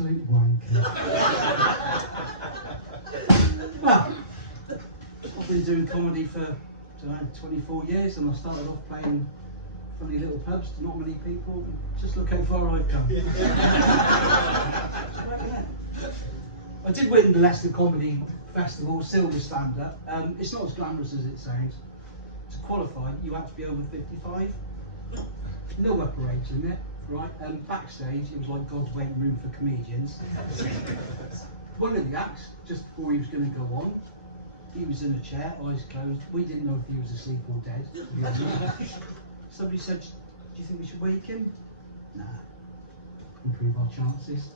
absolute wanker. Well, I've been doing comedy for 24 years, and I started off playing funny little pubs to not many people. Just look how far I've come. I did win the Leicester Comedy Festival Silver Stand-Up. It's not as glamorous as it sounds. To qualify, you had to be over 55. No upper age limit, right? Backstage, it was like God's waiting room for comedians. One of the acts, just before he was going to go on, he was in a chair, eyes closed. We didn't know if he was asleep or dead, to be honest. Somebody said, "Do you think we should wake him?" Nah, improve our chances.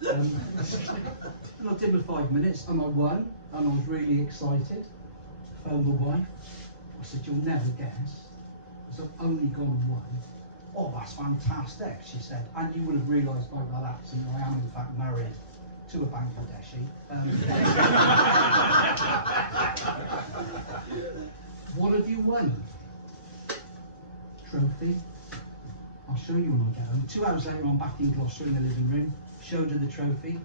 And I did my 5 minutes, and I won, and I was really excited. I phoned my wife. I said, "You'll never guess, because I've only gone and won." "Oh, that's fantastic," she said. "And you would have realised by that accent I am in fact married to a Bangladeshi." What have you won? Trophy. I'll show you when I get home. 2 hours later, I'm back in Gloucester in the living room. Showed her the trophy.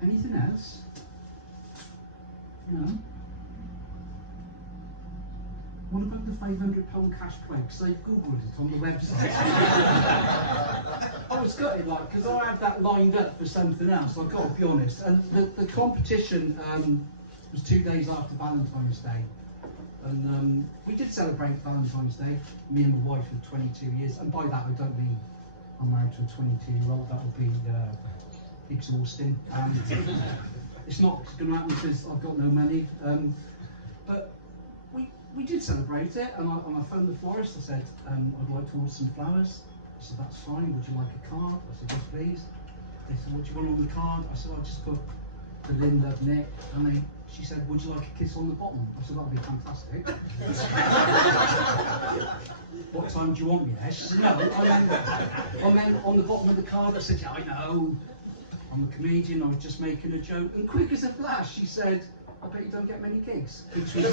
Anything else? No. What about the £500 cash prize? Because I googled it on the website. I was gutted, like, because I had that lined up for something else. I've got to be honest. And the competition was 2 days after Valentine's Day, and we did celebrate Valentine's Day. Me and my wife for 22 years, and by that I don't mean I'm married to a 22-year-old. That would be exhausting, and it's not going to happen because I've got no money. But we did celebrate it, and I phoned the florist. I said, "I'd like to order some flowers." I said, "That's fine. Would you like a card?" I said, "Yes, please." They said, "What do you want on the card?" I said, "I just put the Lynn love Nick." And she said, "Would you like a kiss on the bottom?" I said, "That'd be fantastic." "What time do you want me there?" She said, "No, I meant on the bottom of the card." I said, "Yeah, I know. I'm a comedian. I was just making a joke." And quick as a flash, she said, "I bet you don't get many gigs." Which was,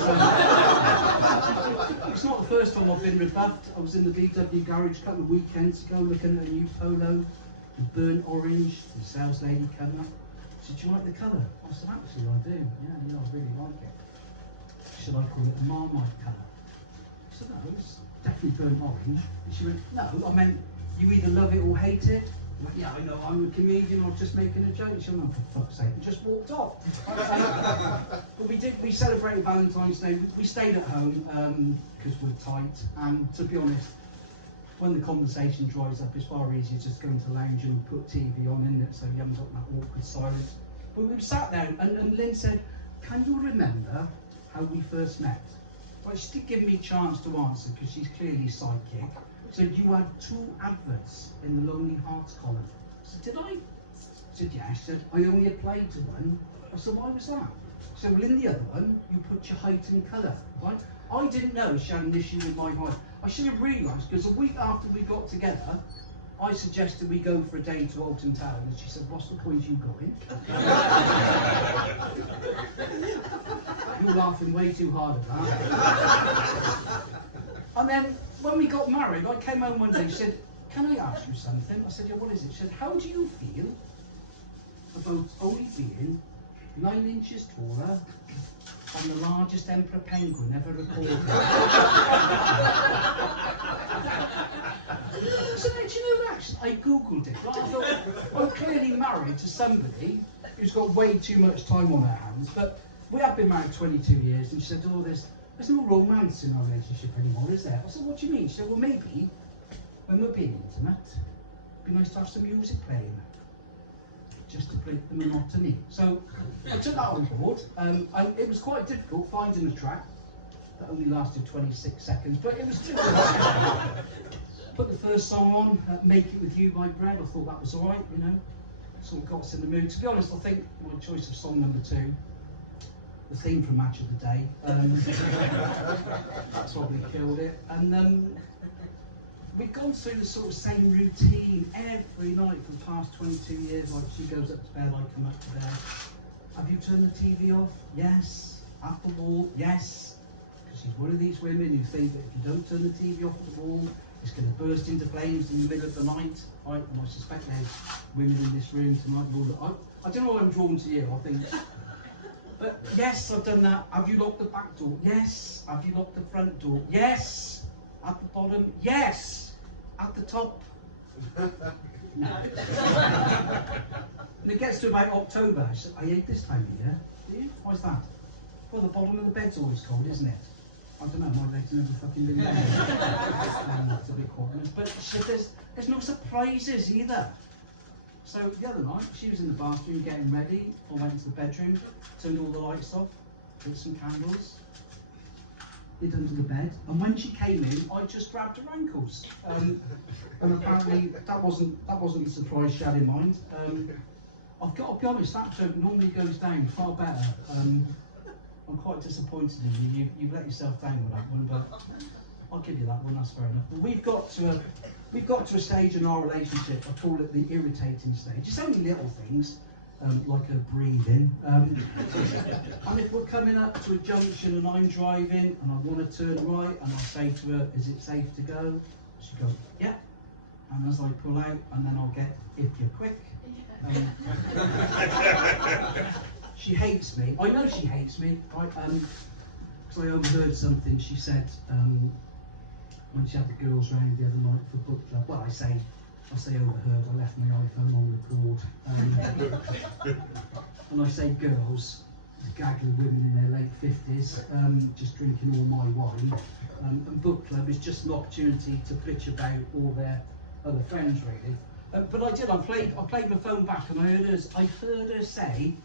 it's not the first time I've been rebuffed. I was in the VW garage a couple of weekends ago looking at a new Polo, the burnt orange. The sales lady came up. She said, "Do you like the colour?" I said, "Actually, I do. Yeah, I really like it." She said, "I call it the Marmite colour." I said, "No, it's definitely burnt orange." And she went, "No, I meant you either love it or hate it." I went, "Yeah, I know, I'm a comedian, I was just making a joke." She went, "Oh, for fuck's sake," and just walked off. But we celebrated Valentine's Day. We stayed at home because we're tight, and to be honest, when the conversation dries up, it's far easier just going to lounge and put TV on, isn't it? So you haven't got that awkward silence. But we sat there, and Lynn said, "Can you remember how we first met?" Well, she did give me a chance to answer because she's clearly psychic. So you had 2 adverts in the Lonely Hearts column. I said, "Did I?" I said, "Yeah." She said, "I only applied to one." I said, "Why was that?" She said, "Well, in the other one, you put your height and colour." Right? I didn't know she had an issue with my height. I should have realised, because a week after we got together, I suggested we go for a day to Alton Town, and she said, "What's the point you going?" You're laughing way too hard at that. And then when we got married, I came home one day. She said, "Can I ask you something?" I said, "Yeah, what is it?" She said, "How do you feel about only being 9 inches taller than the largest emperor penguin ever recorded?" So do you know that? I googled it. Right? I thought, I'm clearly married to somebody who's got way too much time on her hands. But we have been married 22 years, and she said, "Oh, there's no romance in our relationship anymore, is there?" I said, "What do you mean?" She said, "Well, maybe when we're being intimate, it'd be nice to have some music playing, just to break the monotony." So I took that on board, and it was quite difficult finding a track that only lasted 26 seconds, but it was difficult. Put the first song on, "Make It With You" by Bread. I thought that was all right, you know, sort of got us in the mood. To be honest, I think my choice of song number 2, the theme from Match of the Day, that's probably killed it. And we've gone through the sort of same routine every night for the past 22 years. Like, she goes up to bed, I come up to bed. "Have you turned the TV off?" "Yes." "At the wall?" "Yes." Because she's one of these women who think that if you don't turn the TV off at the wall, it's going to burst into flames in the middle of the night, right? And I suspect there's women in this room tonight. I don't know why I'm drawn to you, I think. But yes, I've done that. Have you locked the back door? Yes. Have you locked the front door? Yes. At the bottom? Yes. At the top? No. And it gets to about October. I hate this time of year. Do you? Why's that? Well, the bottom of the bed's always cold, isn't it? I don't know, my legs have never fucking been there. That's a bit quiet. But she said there's no surprises either. So the other night, she was in the bathroom getting ready. I went into the bedroom, turned all the lights off, lit some candles, hid under the bed. And when she came in, I just grabbed her ankles. And apparently that wasn't a surprise she had in mind. I've got to be honest, that joke normally goes down far better. I'm quite disappointed in you. You've let yourself down with that one, but I'll give you that one. That's fair enough. But we've got to a stage in our relationship. I call it the irritating stage. It's only little things like her breathing. And if we're coming up to a junction and I'm driving and I want to turn right and I say to her, "Is it safe to go?" She goes, "Yeah." And as I pull out, and then I'll get, "If you're quick." She hates me. I know she hates me, right? Because I overheard something she said when she had the girls round the other night for book club. Well, I say overheard. I left my iPhone on record. And I say girls, a gaggle of women in their late 50s, just drinking all my wine. And book club is just an opportunity to bitch about all their other friends, really. But I did. I played my phone back, and I heard her say,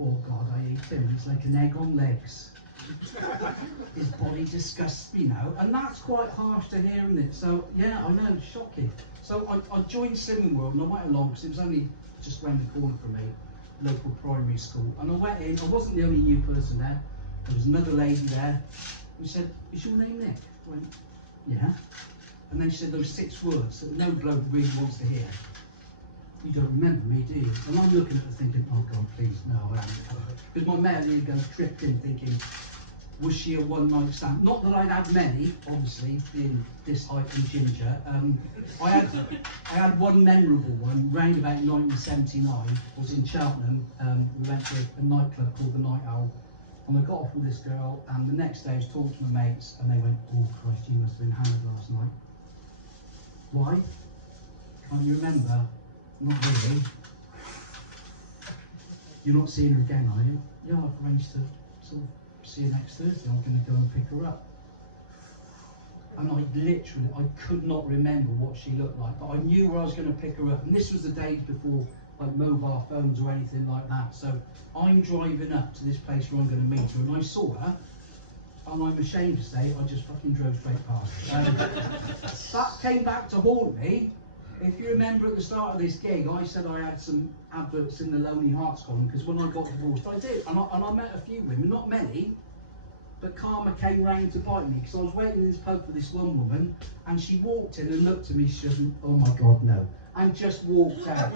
"Oh God, I hate him. He's like an egg on legs. His body disgusts me now." And that's quite harsh to hear, isn't it? So yeah, I know, shocking. So I joined Slimming World, and I went along because it was only just round the corner from me, local primary school. And I went in. I wasn't the only new person there. There was another lady there who said, "Is your name Nick?" I went, "Yeah." And then she said those 6 words that no bloke really wants to hear. "You don't remember me, do you?" And I'm looking at her thinking, "Oh God, please, no, I haven't." Because my mare really goes tripped in thinking, was she a one-night stand? Not that I'd had many, obviously, being this height and ginger. I had one memorable one, round about 1979. I was in Cheltenham. We went to a nightclub called the Night Owl. And I got off with this girl, and the next day I was talking to my mates, and they went, "Oh Christ, you must have been hammered last night." "Why? Can't you remember?" "Not really." "You're not seeing her again, are you?" "Yeah, I've arranged to sort of see her next Thursday. I'm going to go and pick her up." And I could not remember what she looked like, but I knew where I was going to pick her up. And this was the days before like mobile phones or anything like that. So I'm driving up to this place where I'm going to meet her, and I saw her. And I'm ashamed to say, I just fucking drove straight past. That came back to haunt me. If you remember at the start of this gig, I said I had some adverts in the Lonely Hearts column, because when I got divorced, I did. And I met a few women, not many, but karma came round to bite me, because I was waiting in this pub for this one woman, and she walked in and looked at me, she said, "Oh my God, no," and just walked out.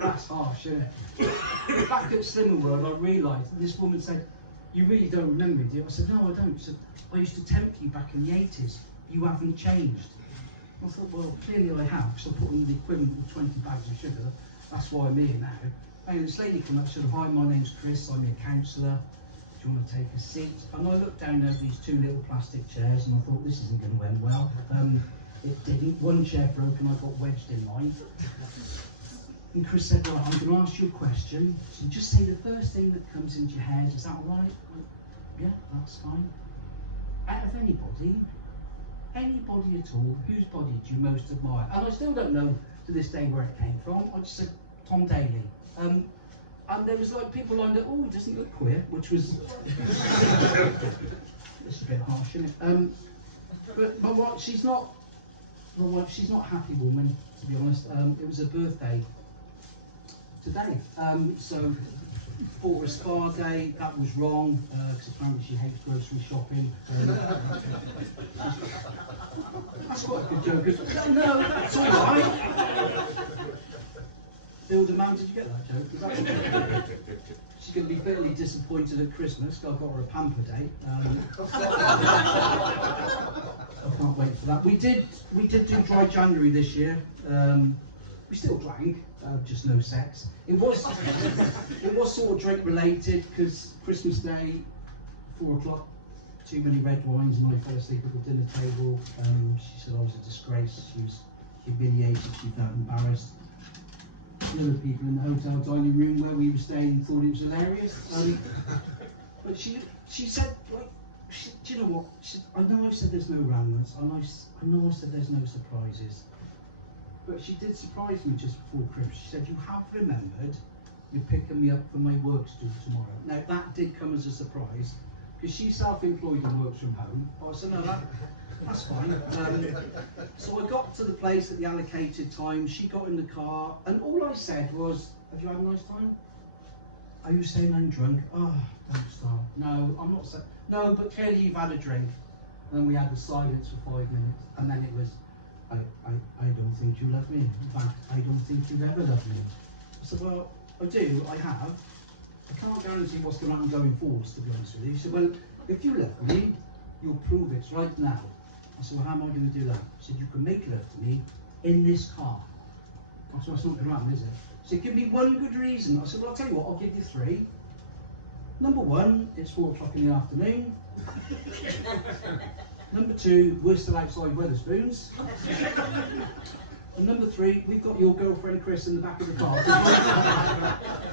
That's harsh, isn't it? Back at Slimming World, I realised that this woman said, "You really don't remember me, do you?" I said, "No, I don't." She said, "I used to tempt you back in the 80s. You haven't changed." I thought, well, clearly I have, because I put on the equivalent of 20 bags of sugar. That's why I'm here now. And this lady came up and said, "Hi, my name's Chris, I'm your counsellor. Do you want to take a seat?" And I looked down over these 2 little plastic chairs, and I thought, this isn't going to end well. It didn't. One chair broke, and I got wedged in mine. And Chris said, "Right, I'm going to ask you a question. So just say the first thing that comes into your head. Is that all right?" "Yeah, that's fine." "Out of anybody at all, whose body do you most admire?" And I still don't know to this day where it came from. I just said, "Tom Daly." And there was like people lined up, "Oh, he doesn't look queer," which was it's a bit harsh, isn't it? But my wife, she's not a happy woman, to be honest. It was her birthday today, so bought her a spa day. That was wrong, because apparently she hates grocery shopping. That's quite a good joke, isn't it? No, it's all right. Builder man, did you get that joke? She's going to be bitterly disappointed at Christmas. I got her a pamper date. I can't wait for that. We did do dry January this year. We still drank, just no sex. It was sort of drink related because Christmas Day, 4 o'clock, too many red wines, and I fell asleep at the dinner table. She said I was a disgrace. She was humiliated. She felt embarrassed. The other people in the hotel dining room where we were staying thought it was hilarious. But she said, like, do you know what? She said, I know I've said there's no ramblers, and I know I said there's no surprises. But she did surprise me just before Christmas. She said, you have remembered you're picking me up from my work stool tomorrow. Now that did come as a surprise, because she's self-employed and works from home. I said, no, that's fine. So I got to the place at the allocated time. She got in the car, and all I said was, have you had a nice time? Are you saying I'm drunk? Oh, don't start. No, I'm not saying. No, but clearly you've had a drink. And then we had the silence for 5 minutes, and then it was, I don't think you love me. In fact, I don't think you've ever loved me. I said, well, I do, I have. I can't guarantee what's going to happen going forwards, to be honest with you. She said, well, if you love me, you'll prove it right now. I said, well, how am I going to do that? She said, you can make love to me in this car. I said, that's not going to happen, is it? She said, give me one good reason. I said, well, I'll tell you what, I'll give you 3. Number 1, it's 4 o'clock in the afternoon. Number 2, we're still outside Wetherspoons. And number 3, we've got your girlfriend Chris in the back of the car.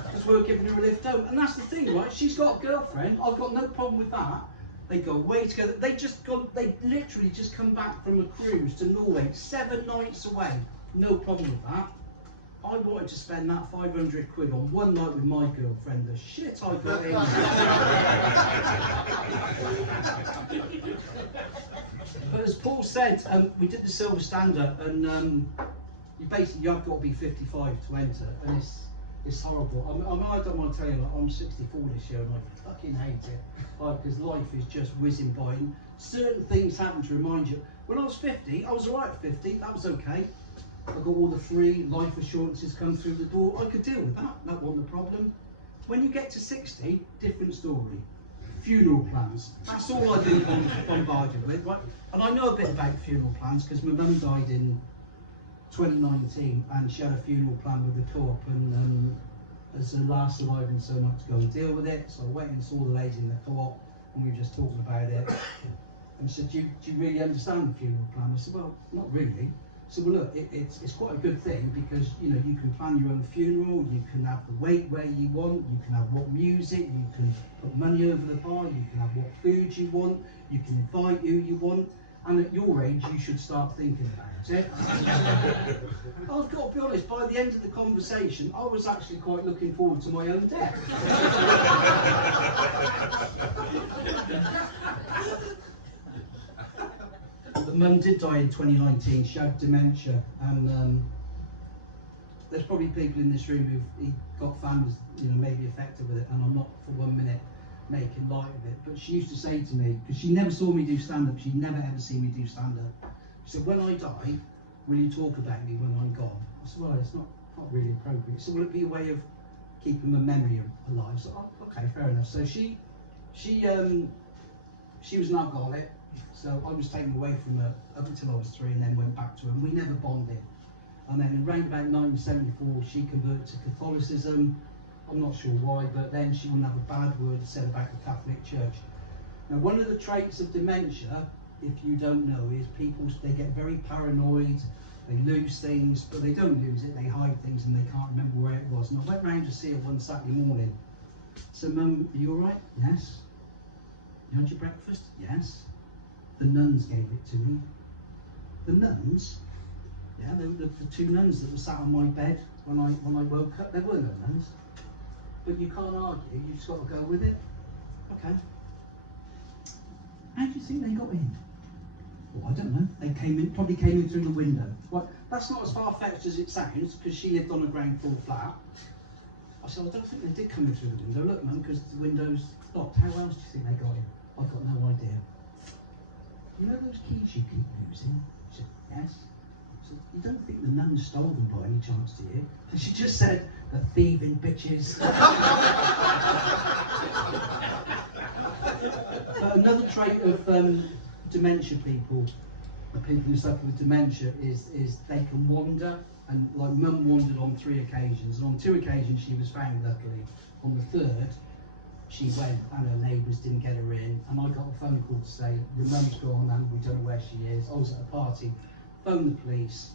Because we're giving her a lift home. And that's the thing, right? She's got a girlfriend. I've got no problem with that. They go away together. They literally just come back from a cruise to Norway, 7 nights away. No problem with that. I wanted to spend that 500 quid on one night with my girlfriend. The shit I got in. But as Paul said, we did the silver standard, and you have got to be 55 to enter, and it's horrible. I don't want to tell you, like, I'm 64 this year, and I fucking hate it, because life is just whizzing by. And certain things happen to remind you. When I was 50, I was alright at 50. That was okay. I got all the free life assurances come through the door. I could deal with that. That wasn't a problem. When you get to 60, different story. Funeral plans. That's all I've been bombarded with, right? And I know a bit about funeral plans because my mum died in 2019, and she had a funeral plan with the co-op, and as the last surviving son, I had to go and deal with it. So I went and saw the lady in the co-op, and we were just talking about it. And she said, do you really understand the funeral plan? I said, well, not really. So well, look, it's quite a good thing, because you know, you can plan your own funeral, you can have the weight where you want, you can have what music, you can put money over the bar, you can have what food you want, you can invite who you want, and at your age you should start thinking about it. I've got to be honest, by the end of the conversation I was actually quite looking forward to my own death. But Mum did die in 2019. She had dementia, and there's probably people in this room who've got families, you know, maybe affected with it, and I'm not for 1 minute making light of it. But she used to say to me, because she never saw me do stand-up, she'd never ever seen me do stand-up. She said, when I die, will you talk about me when I'm gone? I said, well, it's not really appropriate. So will it be a way of keeping my memory alive? So, oh, okay, fair enough. So she was an alcoholic. So I was taken away from her up until I was 3, and then went back to her, and we never bonded. And then around about 1974, she converted to Catholicism. I'm not sure why, but then she wouldn't have a bad word said about the Catholic Church. Now, one of the traits of dementia, if you don't know, is they get very paranoid, they lose things, but they don't lose it, they hide things, and they can't remember where it was. And I went round to see her one Saturday morning. So, Mum, are you all right? Yes. You had your breakfast? Yes. The nuns gave it to me. The nuns? Yeah, the 2 nuns that were sat on my bed when I woke up. There were no nuns. But you can't argue, you just got to go with it. Okay. How do you think they got in? Well, I don't know. They probably came in through the window. Well, that's not as far-fetched as it sounds, because she lived on a ground floor flat. I said, I don't think they did come in through the window. Look, Mum, because the window's locked. How else do you think they got in? I've got no idea. You know those keys you keep losing? She said, yes. I said, you don't think the nuns stole them by any chance, do you? And she just said, the thieving bitches. But another trait of dementia people, the people who suffer with dementia is they can wander, and like Mum wandered on 3 occasions, and on 2 occasions she was found luckily. On the 3rd, she went and her neighbours didn't get her in, and I got a phone call to say, your mum's gone and we don't know where she is. I was at a party, phoned the police,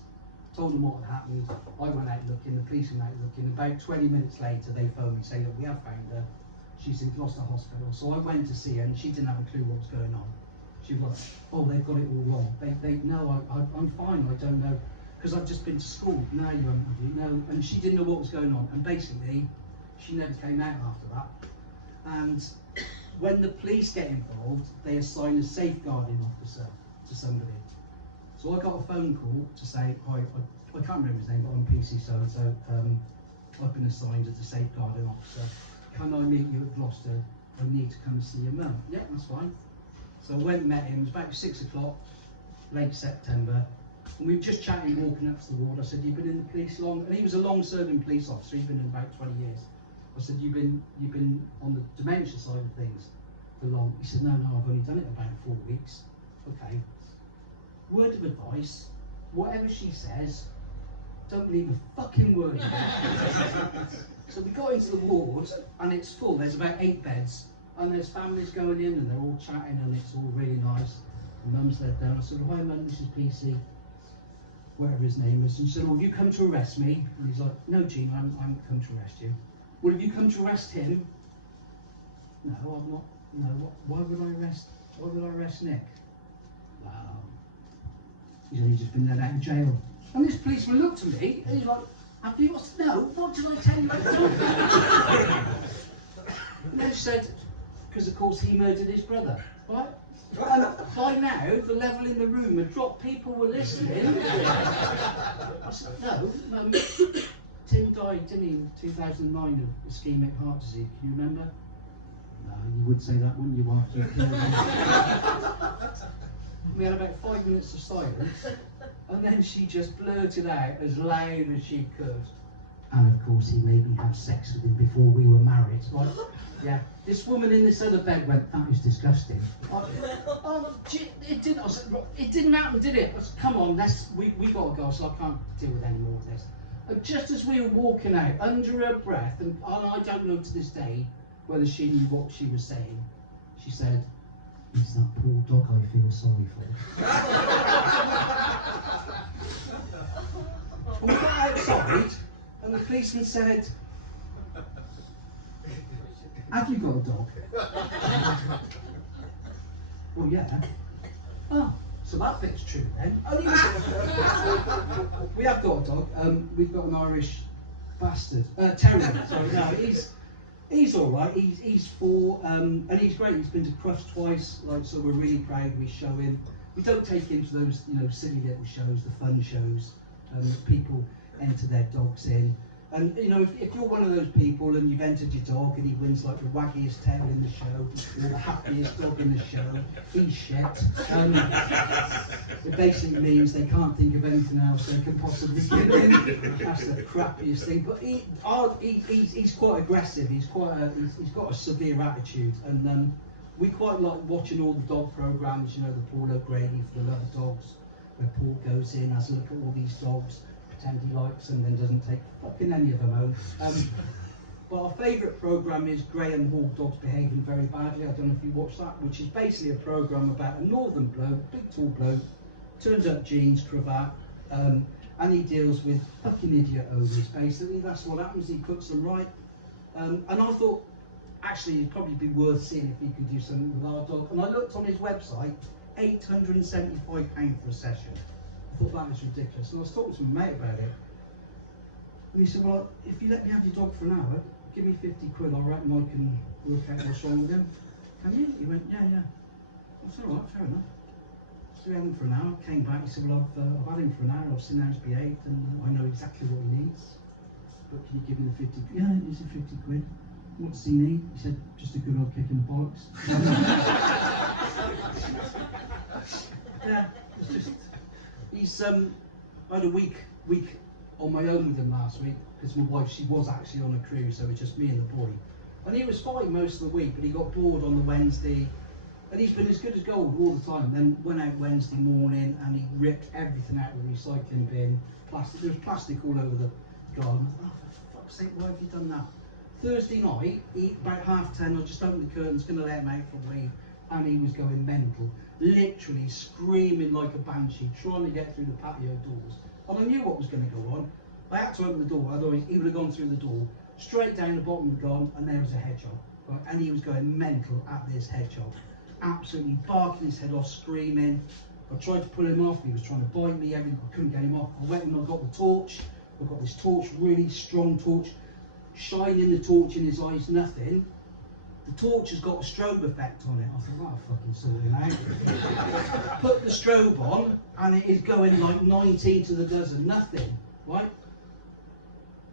told them what had happened. I went out looking, the police went out looking. About 20 minutes later they phoned me saying that we have found her. She's in Gloucester Hospital. So I went to see her and she didn't have a clue what was going on. She was like, oh, they've got it all wrong. No, I'm fine, I don't know. Because I've just been to school. No, you haven't, have you? No. And she didn't know what was going on. And basically, she never came out after that. And when the police get involved, they assign a safeguarding officer to somebody. So I got a phone call to say, hi, I can't remember his name, but I'm PC so-and-so. I've been assigned as a safeguarding officer. Can I meet you at Gloucester? I need to come and see your mum. Yeah, that's fine. So I went and met him. It was about 6 o'clock, late September. And we were just chatting, walking up to the ward. I said, you've been in the police long? And he was a long-serving police officer. He'd been in about 20 years. I said, you've been on the dementia side of things for long? He said, no, I've only done it about 4 weeks. Okay. Word of advice, whatever she says, don't believe a fucking word of it. So we got into the ward and it's full. There's about 8 beds and there's families going in and they're all chatting and it's all really nice. And Mum's led down. I said, hi Mum, this is PC, whatever his name is. And she said, well, have you come to arrest me? And he's like, no, Gene, I haven't come to arrest you. Well, have you come to arrest him? No, I'm not. No, why would I arrest Nick? He's only just been let out of jail. And this policeman looked at me and he's like, have you got to know? What did I tell you? And then she said, because of course he murdered his brother, right? And by now, the level in the room had dropped, people were listening. I said, no, Tim died, didn't he, in 2009 of ischemic heart disease, can you remember? No, you would say that, wouldn't you, after you killed him? We had about 5 minutes of silence, and then she just blurted out as loud as she could. And of course he made me have sex with him before we were married. Like, yeah. This woman in this other bed went, that is disgusting. It didn't happen, did it? I said, come on, we got to go, so I can't deal with any more of this. And just as we were walking out, under her breath, and I don't know to this day whether she knew what she was saying, she said, it's that poor dog I feel sorry for. And we got outside, and the policeman said, have you got a dog? Well, yeah. Oh, so that bit's true then. We have got a dog. We've got an Irish bastard. Terrier, sorry. No, he's all right. He's 4, and he's great. He's been to Crufts twice, like, so we're really proud we show him. We don't take him to those, silly little shows, the fun shows. People enter their dogs in. And if you're one of those people and you've entered your dog and he wins like the waggiest tail in the show, or the happiest dog in the show, he's shit. It basically means they can't think of anything else they can possibly give him. That's the crappiest thing. But he's quite aggressive. He's got a severe attitude, and we quite like watching all the dog programs. The Paul O'Grady for the Love of Dogs, where Paul goes in, has a look at all these dogs, pretend he likes them, then doesn't take fucking any of them home. But our favourite programme is Graham Hall, Dogs Behaving Very Badly. I don't know if you watched that, which is basically a programme about a northern bloke, big tall bloke, turns up jeans, cravat, and he deals with fucking idiot owners, basically. That's what happens, he puts them right. And I thought, actually, it'd probably be worth seeing if he could do something with our dog. And I looked on his website, £875 for a session. I thought that was ridiculous. And I was talking to my mate about it. And he said, well, if you let me have your dog for an hour, give me 50 quid, I reckon I can work out what's wrong with him. Can you? He went, yeah. I said, all right, fair enough. So we had him for an hour, came back, he said, well, I've had him for an hour, I've seen how he's behaved, and I know exactly what he needs. But can you give me the 50 quid? Yeah, it's a 50 quid. What does he need? He said, just a good old kick in the bollocks. Yeah, it's just, I had a week on my own with him last week, because my wife, she was actually on a cruise, so it was just me and the boy. And he was fine most of the week, but he got bored on the Wednesday. And he's been as good as gold all the time. Then went out Wednesday morning and he ripped everything out of the recycling bin. Plastic, there was plastic all over the garden. Oh, for fuck's sake, why have you done that? Thursday night, about 10:30, I just opened the curtains, going to let him out for a wee, and he was going mental. Literally screaming like a banshee, trying to get through the patio doors. And I knew what was going to go on. I had to open the door, otherwise he would have gone through the door, straight down the bottom of the garden, and there was a hedgehog. Right? And he was going mental at this hedgehog. Absolutely barking his head off, screaming. I tried to pull him off, he was trying to bite me, everything. I couldn't get him off. I went and I got the torch. I got this torch, really strong torch, shining the torch in his eyes, nothing. The torch has got a strobe effect on it. I thought, that'll fucking sort him out. Put the strobe on, and it is going like 19 to the dozen, nothing, right?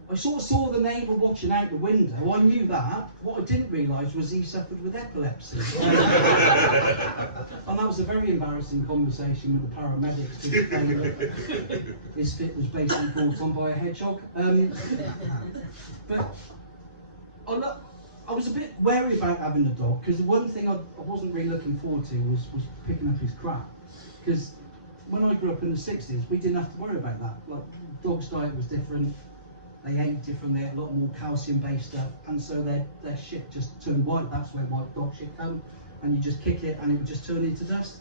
I sort of saw the neighbour watching out the window. I knew that. What I didn't realise was he suffered with epilepsy. And that was a very embarrassing conversation with the paramedics to explain that his fit was basically brought on by a hedgehog. But I was a bit wary about having a dog, because the one thing I wasn't really looking forward to was picking up his crap. Because when I grew up in the 60s, we didn't have to worry about that. Like, dog's diet was different. They ate different, they had a lot more calcium-based stuff, and so their shit just turned white. That's where white dog shit come, and you just kick it and it would just turn into dust.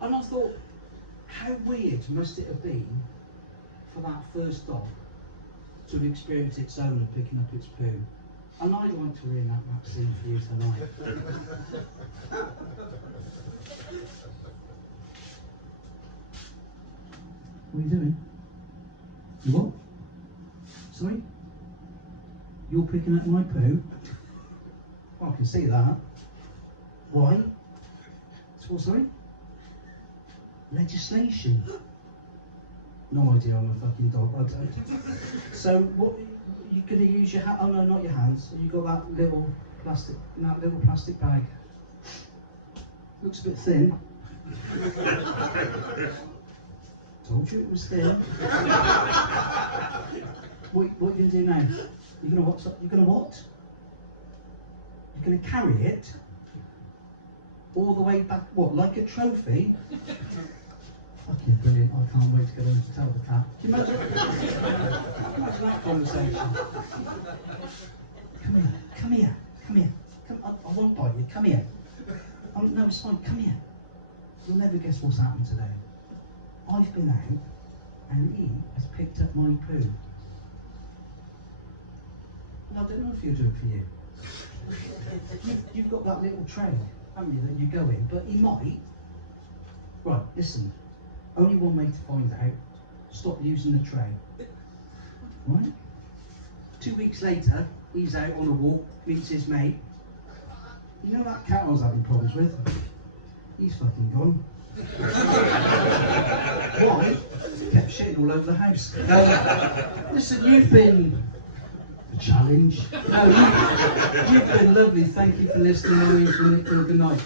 And I thought, how weird must it have been for that first dog to have experienced its owner picking up its poo? And I'd like to reenact that scene for you tonight. What are you doing? You what? Sorry? You're picking up my poo? Oh, I can see that. Why? It's what, sorry? Legislation. No idea, I'm a fucking dog. I don't. So, what, you're going to use your hand? Oh no, not your hands. You got that little plastic bag. Looks a bit thin. Told you it was thin. What are you going to do now? You're going to what? You're going to what? You're going to carry it all the way back. What? Like a trophy? Fucking brilliant! I can't wait to go in to tell the cat. Can you imagine that conversation? Come here. Come. I won't bite you. Come here. Oh, no, it's fine. Come here. You'll never guess what's happened today. I've been out and he has picked up my poo. Well, I don't know if he'll do it for you. You've got that little tray, haven't you, that you go in, but he might. Right, listen, only one way to find out. Stop using the tray. Right? 2 weeks later, he's out on a walk, meets his mate. You know that cat I was having problems with? He's fucking gone. Why? Kept shitting all over the house. Listen, you've been a challenge. No, you've been lovely. Thank you for listening. My name's Nik Hill. Good night.